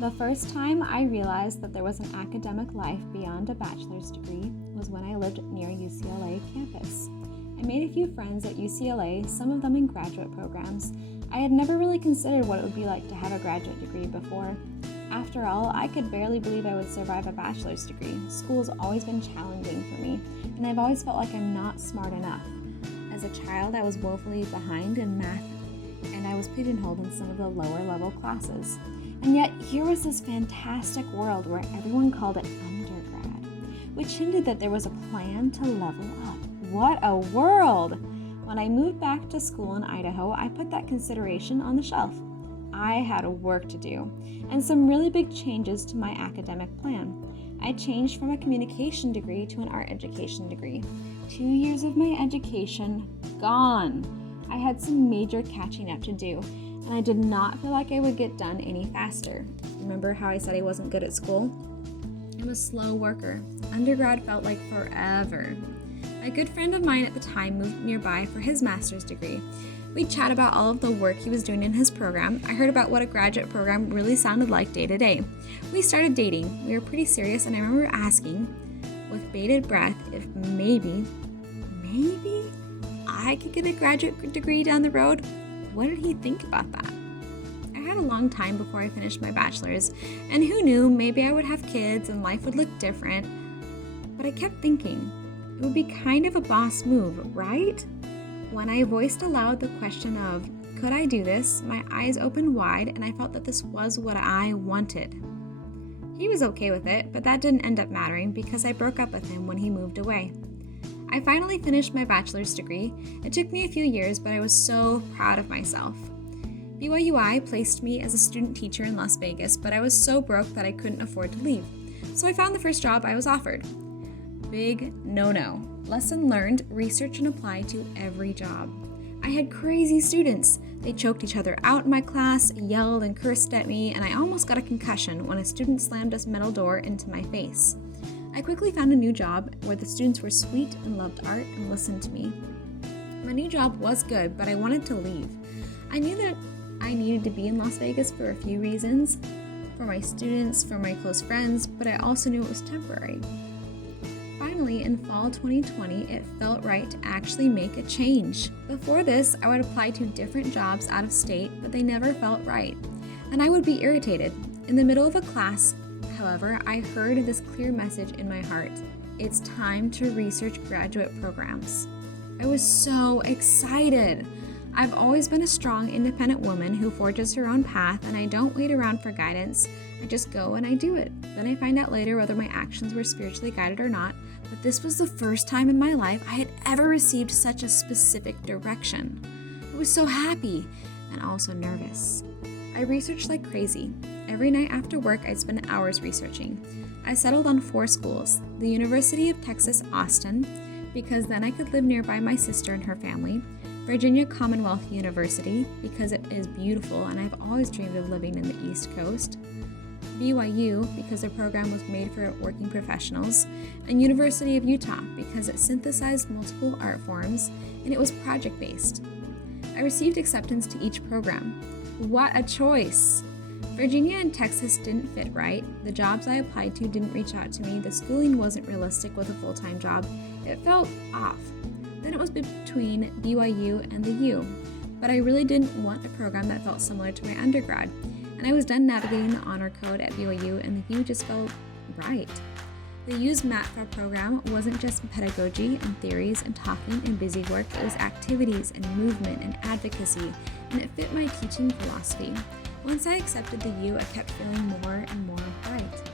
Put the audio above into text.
The first time I realized that there was an academic life beyond a bachelor's degree was when I lived near UCLA campus. I made a few friends at UCLA, some of them in graduate programs. I had never really considered what it would be like to have a graduate degree before. After all, I could barely believe I would survive a bachelor's degree. School's always been challenging for me, and I've always felt like I'm not smart enough. As a child, I was woefully behind in math, and I was pigeonholed in some of the lower level classes. And yet, here was this fantastic world where everyone called it undergrad, which hinted that there was a plan to level up. What a world! When I moved back to school in Idaho, I put that consideration on the shelf. I had work to do, and some really big changes to my academic plan. I changed from a communication degree to an art education degree. 2 years of my education gone. I had some major catching up to do, and I did not feel like I would get done any faster. Remember how I said I wasn't good at school? I'm a slow worker. Undergrad felt like forever. A good friend of mine at the time moved nearby for his master's degree. We'd chat about all of the work he was doing in his program. I heard about what a graduate program really sounded like day to day. We started dating. We were pretty serious, and I remember asking, with bated breath, if maybe I could get a graduate degree down the road. What did he think about that? I had a long time before I finished my bachelor's, and who knew, maybe I would have kids and life would look different. But I kept thinking, it would be kind of a boss move, right? When I voiced aloud the question of, could I do this, my eyes opened wide and I felt that this was what I wanted. He was okay with it, but that didn't end up mattering because I broke up with him when he moved away. I finally finished my bachelor's degree. It took me a few years, but I was so proud of myself. BYUI placed me as a student teacher in Las Vegas, but I was so broke that I couldn't afford to leave. So I found the first job I was offered. Big no-no. Lesson learned, research and apply to every job. I had crazy students. They choked each other out in my class, yelled and cursed at me, and I almost got a concussion when a student slammed a metal door into my face. I quickly found a new job where the students were sweet and loved art and listened to me. My new job was good, but I wanted to leave. I knew that I needed to be in Las Vegas for a few reasons, for my students, for my close friends, but I also knew it was temporary. Finally, in fall 2020, it felt right to actually make a change. Before this, I would apply to different jobs out of state, but they never felt right, and I would be irritated. In the middle of a class, however, I heard this clear message in my heart. It's time to research graduate programs. I was so excited. I've always been a strong, independent woman who forges her own path, and I don't wait around for guidance. I just go and I do it. Then I find out later whether my actions were spiritually guided or not, but this was the first time in my life I had ever received such a specific direction. I was so happy and also nervous. I researched like crazy. Every night after work, I'd spend hours researching. I settled on 4 schools: the University of Texas, Austin, because then I could live nearby my sister and her family; Virginia Commonwealth University, because it is beautiful and I've always dreamed of living in the East Coast; BYU, because the program was made for working professionals; and University of Utah, because it synthesized multiple art forms and it was project-based. I received acceptance to each program. What a choice! Virginia and Texas didn't fit right. The jobs I applied to didn't reach out to me. The schooling wasn't realistic with a full-time job. It felt off. Then it was between BYU and the U, but I really didn't want a program that felt similar to my undergrad, and I was done navigating the honor code at BYU, and the U just felt right. The U's Math program wasn't just pedagogy and theories and talking and busy work. It was activities and movement and advocacy, and it fit my teaching philosophy. Once I accepted the U, I kept feeling more and more bright.